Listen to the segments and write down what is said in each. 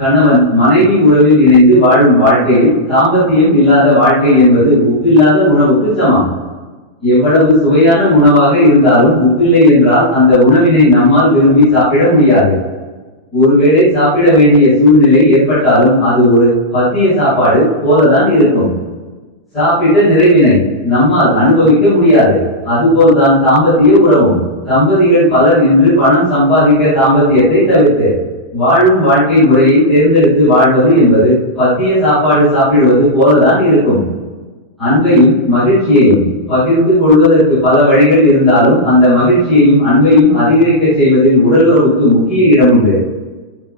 கணவன் மனைவி உறவில் இணைந்து வாழும் வாழ்க்கையில் தாம்பத்தியம் இல்லாத வாழ்க்கை என்பது உப்பில்லாத உணவுக்கு சமம். எவ்வளவு சுவையான உணவாக இருந்தாலும் உப்பில்லை என்றால் அந்த உணவினை நம்மால் விரும்பி சாப்பிட முடியாது. ஒருவேளை சாப்பிட வேண்டிய சூழ்நிலை ஏற்பட்டாலும் அது ஒரு பத்திய சாப்பாடு போலதான் இருக்கும். சாப்பிட்ட நிறைவினை நம்மால் அனுபவிக்க முடியாது. அதுபோல்தான் தாம்பத்திய உறவும். தம்பதிகள் பலர் இன்று பணம் சம்பாதிக்க தாம்பத்தியத்தை தவிர்த்து வாழும் வாழ்க்கை முறையை தேர்ந்தெடுத்து வாழ்வது என்பது பத்திய சாப்பாடு சாப்பிடுவது போலதான் இருக்கும். அன்பையும் மகிழ்ச்சியையும் பகிர்ந்து கொள்வதற்கு பல வழிகள் இருந்தாலும் அந்த மகிழ்ச்சியையும் அன்பையும் அதிகரிக்க செய்வதில் உடலுறவுக்கு முக்கிய இடம் உண்டு.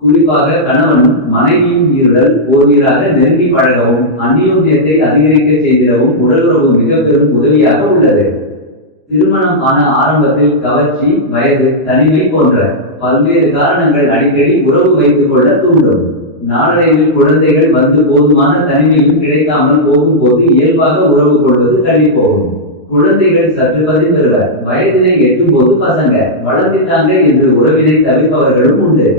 குறிப்பாக கணவனும் மனைவியும் ஈருடல் ஓர்வீராக நெருங்கி பழகவும் அந்நியோன்யத்தை அதிகரிக்க செய்திடவும் உடலுறவு மிக பெரும் உதவியாக உள்ளது. திருமணம் ஆன ஆரம்பத்தில் கவர்ச்சி, வயது, தனிமை போன்ற பல்வேறு காரணங்கள் அடிக்கடி உறவு வைத்துக் கொள்ள தூண்டும். நாளடைவில் குழந்தைகள் வந்து போதுமான தனிமையும் கிடைக்காமல் போகும்போது இயல்பாக உறவு கொள்வது தள்ளி போகும். குழந்தைகள் சற்று பதிந்துள்ள வயதினை எட்டும்போது பசங்க வளர்த்திட்டாங்க என்று உறவினை தவிர்ப்பவர்களும் உண்டு.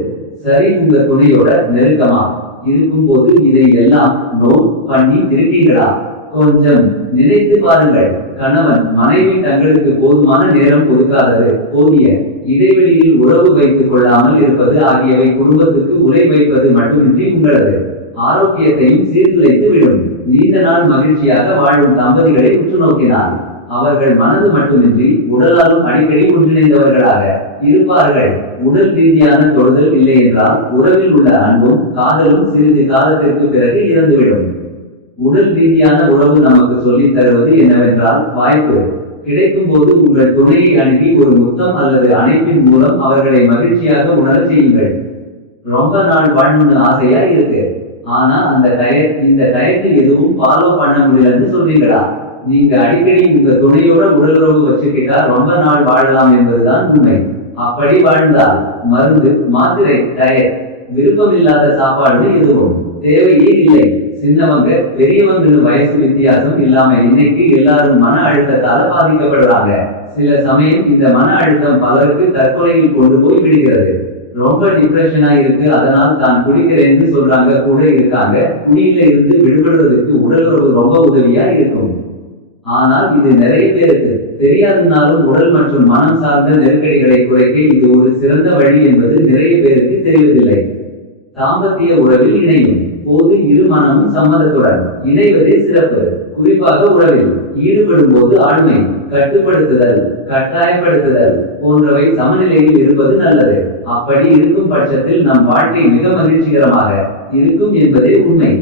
சரி, உங்க துணையோட நெருக்கமா இருக்கும் போது இதை எல்லாம் நோட் பண்ணி திருக்கீங்களா? கொஞ்சம் நினைத்து பாருங்கள். கணவன் மனைவி தங்களுக்கு போதுமான நேரம் ஒதுக்காதது, போதிய இடைவெளியில் உறவு வைத்துக் கொள்ளாமல் இருப்பது ஆகியவை குடும்பத்துக்கு உலை வைப்பது மட்டுமின்றி உங்களது ஆரோக்கியத்தையும் சீர்குலைத்து விடும். நீண்ட நாள் மகிழ்ச்சியாக வாழும் தம்பதிகளை உற்று நோக்கினார் அவர்கள் மனது மட்டுமின்றி உடலாலும் அடிக்கடி ஒன்றிணைந்தவர்களாக இருப்பார்கள். உடல் ரீதியான தொடுதல் இல்லை என்றால் உறவில் உள்ள அன்பும் காதலும் சிறிது காலத்திற்கு பிறகு இறந்துவிடும். உடல் ரீதியான உறவு நமக்கு சொல்லித் தருவது என்னவென்றால், வாய்ப்பு கிடைக்கும் போது உங்கள் துணையை அணுகி ஒரு முத்தம் அல்லது அணைப்பின் மூலம் அவர்களை மகிழ்ச்சியாக உணரச் செய்யுங்கள். ரொம்ப நாள் வாழணும்னு ஆசையா இருக்கு, ஆனா இந்த டயத்தில் எதுவும் ஃபாலோ பண்ண முடியலன்னு சொல்றீங்களா? நீங்க அடிக்கடி உங்க துணையோட உடலுறவு வச்சுக்கிட்டா ரொம்ப நாள் வாழலாம் என்பதுதான் உண்மை. அப்படி வாழ்ந்தால் மருந்து, மாத்திரை, டயட், விருப்பமில்லாத சாப்பாடு எதுவும் தேவையே இல்லை. சின்னவங்க பெரியவங்கன்னு வயசு வித்தியாசம் இல்லாம இன்னைக்கு எல்லாரும் மன அழுத்தத்தால பாதிக்கப்படுறாங்க. சில சமயம் இந்த மன அழுத்தம் பலருக்கு தற்கொலையில் கொண்டு போய் விடுகிறது. ரொம்ப டிப்ரெஷனா இருக்கு, அதனால் தான் குடிக்கிறேன்னு சொல்றாங்க கூட இருக்காங்க. குடியில இருந்து விடுபடுறதுக்கு உடலுறவு ரொம்ப உதவியா இருக்கும். ஆனால் இது நிறைய பேருக்கு தெரியாதுன்னாலும் உடல் மற்றும் மனம் சார்ந்த நெருக்கடிகளை குறைக்க இது ஒரு சிறந்த வழி என்பது நிறைய பேருக்கு தெரிவதில்லை. தாம்பத்திய உறவில் இணையும் போது இரு மனமும் சம்மதத்துடன் இணைவதே சிறப்பு. குறிப்பாக உறவில் ஈடுபடும் போது ஆண்மை, கட்டுப்படுத்துதல், கட்டாயப்படுத்துதல் போன்றவை சமநிலையில் இருப்பது நல்லது. அப்படி இருக்கும் பட்சத்தில் நம் வாழ்க்கை மிக மகிழ்ச்சிகரமாக இருக்கும் என்பதே உண்மை.